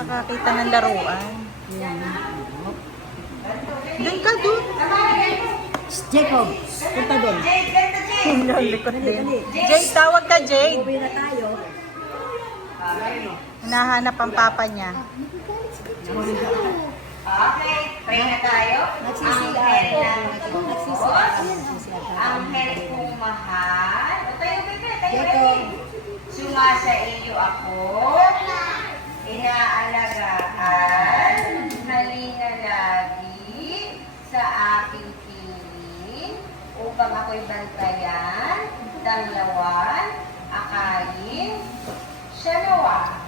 nakakakita ng laruan. Doon ka, doon. Jacob, punta doon. Likot din. Jade, tawag ka, Jade. Uwi na tayo. Hinahanap ang papa niya. Okay, pray na tayo. Nagsisiyan. Anghel kong mahal. O tayo, bebe, tayo, Jacob. Sumasa iyo ako. Inaalagaan. Halina lagi sa aking piling upang ako'y bantayan, tanglawan, akayin, siya nawa.